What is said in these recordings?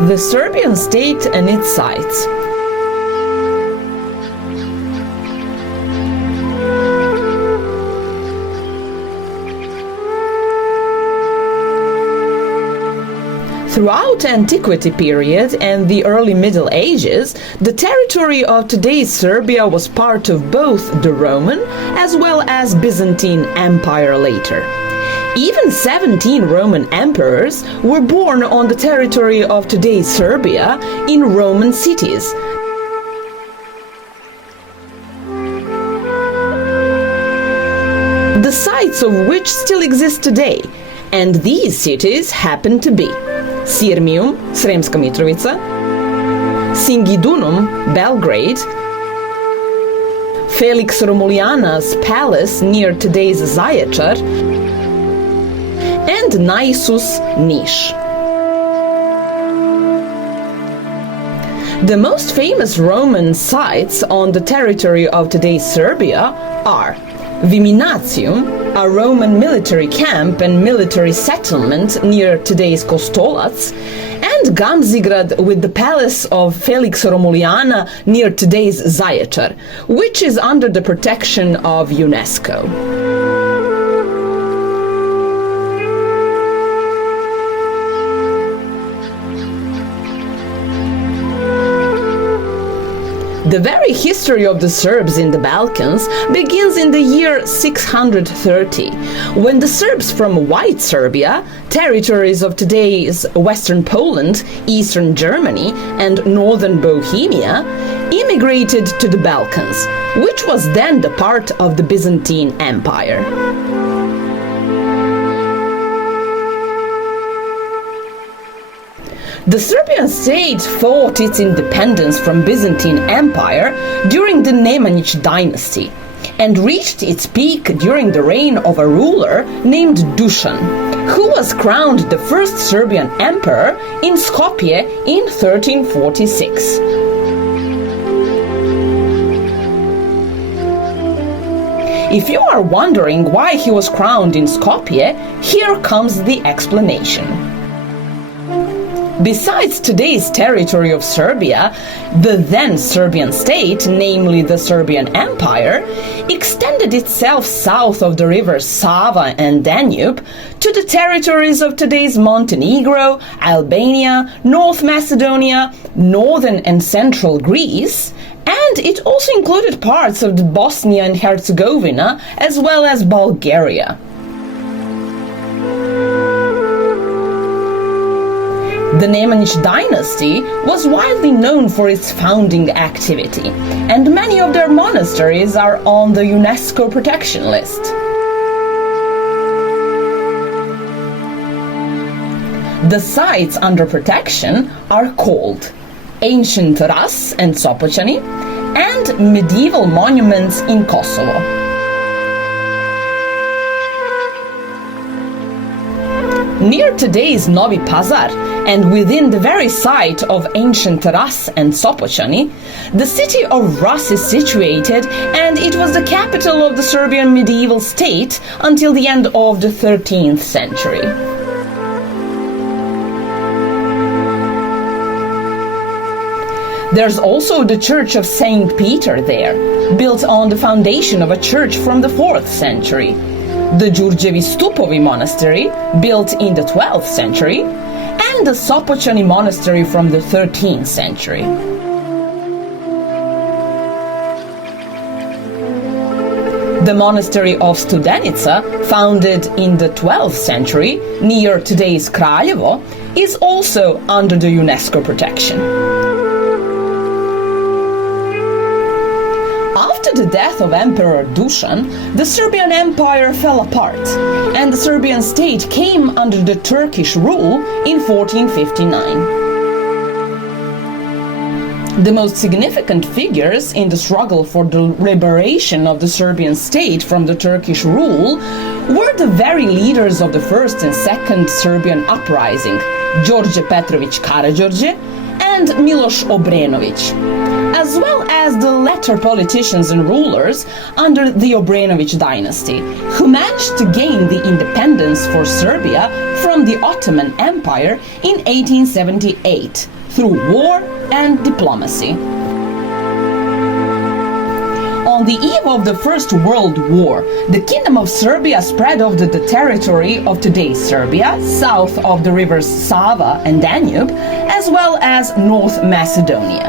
The Serbian state and its sites. Throughout antiquity period and the early Middle Ages, the territory of today's Serbia was part of both the Roman as well as Byzantine Empire later. Even 17 Roman emperors were born on the territory of today's Serbia in Roman cities. The sites of which still exist today, and these cities happen to be Sirmium, Sremska Mitrovica, Singidunum, Belgrade, Felix Romuliana's palace near today's Zaječar, and Naissus, Niš. The most famous Roman sites on the territory of today's Serbia are Viminacium, a Roman military camp and military settlement near today's Kostolac, and Gamzigrad with the palace of Felix Romuliana near today's Zaječar, which is under the protection of UNESCO. The very history of the Serbs in the Balkans begins in the year 630, when the Serbs from White Serbia, territories of today's Western Poland, Eastern Germany, and Northern Bohemia, immigrated to the Balkans, which was then the part of the Byzantine Empire. The Serbian state fought its independence from Byzantine Empire during the Nemanjić dynasty and reached its peak during the reign of a ruler named Dušan, who was crowned the first Serbian emperor in Skopje in 1346. If you are wondering why he was crowned in Skopje, here comes the explanation. Besides today's territory of Serbia, the then Serbian state, namely the Serbian Empire, extended itself south of the rivers Sava and Danube to the territories of today's Montenegro, Albania, North Macedonia, northern and central Greece, and it also included parts of the Bosnia and Herzegovina as well as Bulgaria. The Nemanjić dynasty was widely known for its founding activity, and many of their monasteries are on the UNESCO protection list. The sites under protection are called Ancient Ras and Sopoćani and medieval monuments in Kosovo. Near today's Novi Pazar and within the very site of ancient Ras and Sopoćani, the city of Ras is situated, and it was the capital of the Serbian medieval state until the end of the 13th century. There's also the Church of Saint Peter there, built on the foundation of a church from the 4th century. The Đurđevi Stupovi monastery, built in the 12th century, and the Sopoćani monastery from the 13th century. The monastery of Studenica, founded in the 12th century near today's Kraljevo, is also under the UNESCO protection. After the death of Emperor Dušan, the Serbian Empire fell apart, and the Serbian state came under the Turkish rule in 1459. The most significant figures in the struggle for the liberation of the Serbian state from the Turkish rule were the very leaders of the First and Second Serbian uprising, Đorđe Petrović Karađorđe and Miloš Obrenović. as well as the latter politicians and rulers under the Obrenović dynasty, who managed to gain the independence for Serbia from the Ottoman Empire in 1878 through war and diplomacy. On the eve of the First World War, the Kingdom of Serbia spread over the territory of today's Serbia, south of the rivers Sava and Danube, as well as North Macedonia.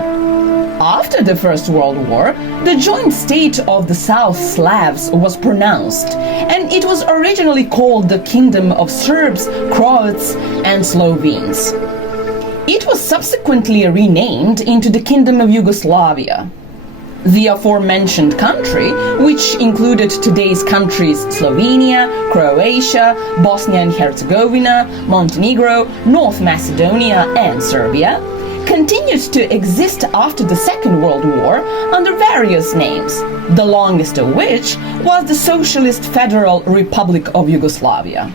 After the First World War, the joint state of the South Slavs was pronounced, and it was originally called the Kingdom of Serbs, Croats, and Slovenes. It was subsequently renamed into the Kingdom of Yugoslavia. The aforementioned country, which included today's countries Slovenia, Croatia, Bosnia and Herzegovina, Montenegro, North Macedonia, and Serbia, continued to exist after the Second World War under various names, the longest of which was the Socialist Federal Republic of Yugoslavia.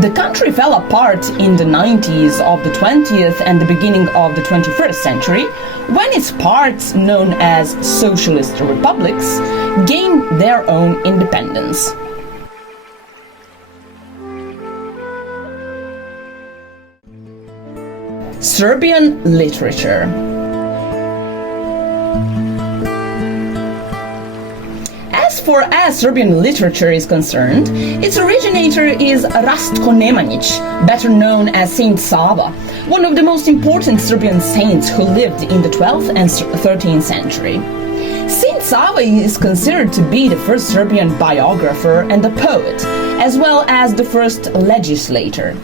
The country fell apart in the 90s of the 20th and the beginning of the 21st century, when its parts, known as socialist republics, gained their own independence. Serbian literature. As Serbian literature is concerned, its originator is Rastko Nemanjić, better known as Saint Sava, one of the most important Serbian saints who lived in the 12th and 13th century. Saint Sava is considered to be the first Serbian biographer and a poet, as well as the first legislator.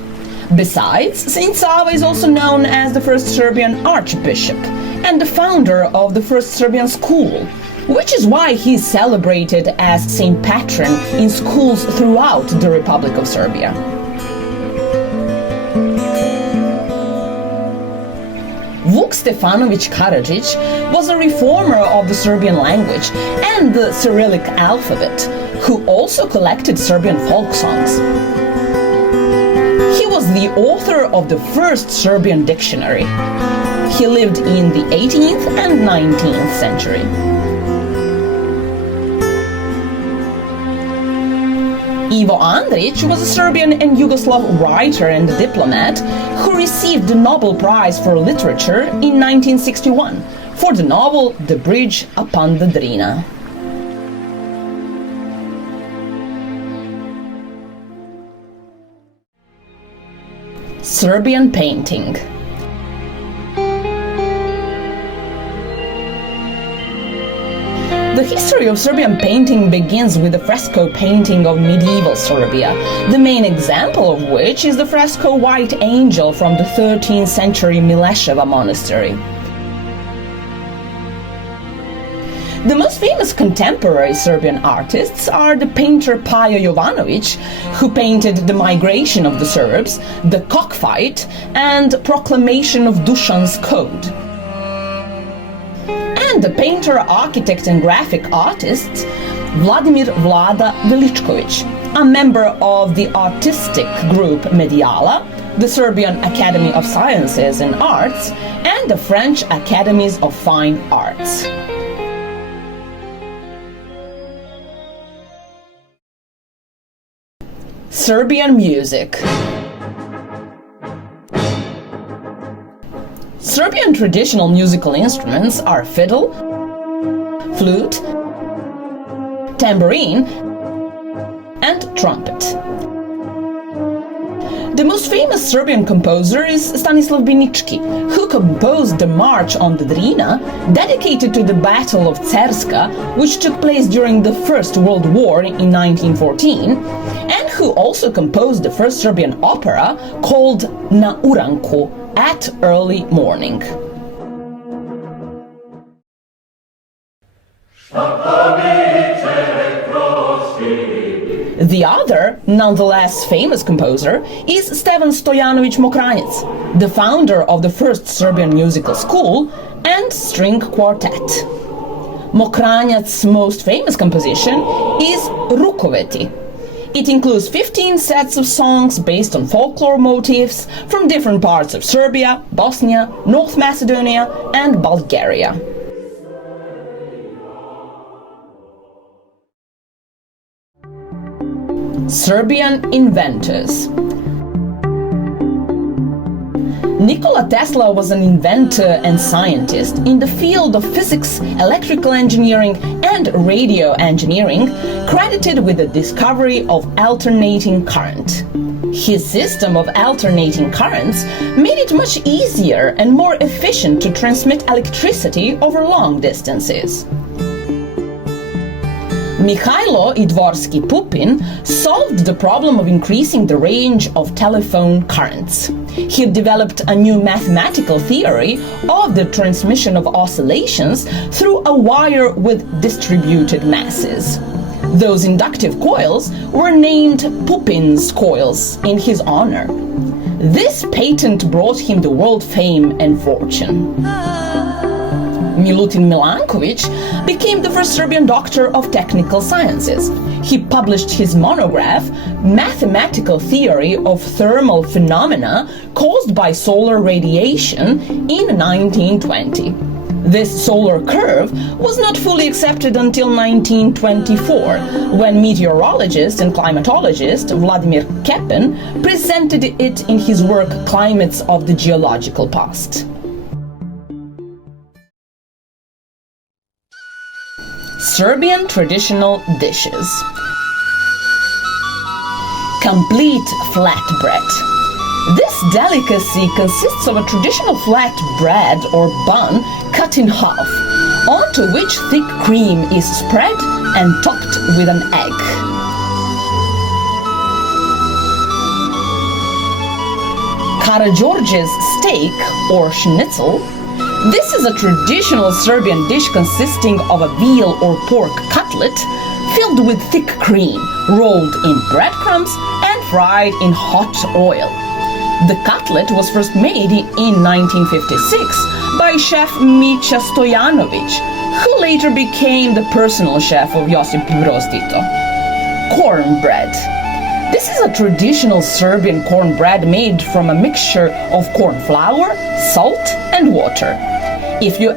Besides, Saint Sava is also known as the first Serbian archbishop and the founder of the first Serbian school, which is why he is celebrated as Saint Patron in schools throughout the Republic of Serbia. Vuk Stefanović Karadžić was a reformer of the Serbian language and the Cyrillic alphabet, who also collected Serbian folk songs. He was the author of the first Serbian dictionary. He lived in the 18th and 19th century. Ivo Andrić was a Serbian and Yugoslav writer and diplomat who received the Nobel Prize for Literature in 1961 for the novel The Bridge Upon the Drina. Serbian painting. The history of Serbian painting begins with the fresco painting of medieval Serbia, the main example of which is the fresco White Angel from the 13th century Mileševa monastery. The most famous contemporary Serbian artists are the painter Pajo Jovanović, who painted the migration of the Serbs, the cockfight, and proclamation of Dušan's Code. And the painter, architect and graphic artist Vladimir Vlada Veličković, a member of the artistic group Mediala, the Serbian Academy of Sciences and Arts, and the French Academies of Fine Arts. Serbian music. Serbian traditional musical instruments are fiddle, flute, tambourine, and trumpet. The most famous Serbian composer is Stanislav Binički, who composed the March on the Drina, dedicated to the Battle of Cerska, which took place during the First World War in 1914, and who also composed the first Serbian opera called Na Uranku, at early morning. The other, nonetheless famous composer is Stevan Stojanović Mokranjac, the founder of the first Serbian musical school and string quartet. Mokranjac's most famous composition is Rukoveti. It includes 15 sets of songs based on folklore motifs from different parts of Serbia, Bosnia, North Macedonia, and Bulgaria. Serbian inventors. Nikola Tesla was an inventor and scientist in the field of physics, electrical engineering, and radio engineering, credited with the discovery of alternating current. His system of alternating currents made it much easier and more efficient to transmit electricity over long distances. Mihailo Idvorski Pupin solved the problem of increasing the range of telephone currents. He developed a new mathematical theory of the transmission of oscillations through a wire with distributed masses. Those inductive coils were named Pupin's coils in his honor. This patent brought him the world fame and fortune. Milutin Milankovic became the first Serbian doctor of technical sciences. He published his monograph, Mathematical Theory of Thermal Phenomena Caused by Solar Radiation, in 1920. This solar curve was not fully accepted until 1924, when meteorologist and climatologist Vladimir Kepen presented it in his work Climates of the Geological Past. Serbian traditional dishes. Complete flatbread. This delicacy consists of a traditional flat bread or bun cut in half, onto which thick cream is spread and topped with an egg. Karađorđe's steak or schnitzel. This is a traditional Serbian dish consisting of a veal or pork cutlet filled with thick cream, rolled in breadcrumbs and fried in hot oil. The cutlet was first made in 1956 by chef Mića Stojanović, who later became the personal chef of Josip Broz Tito. Cornbread. This is a traditional Serbian cornbread made from a mixture of corn flour, salt, and water. If you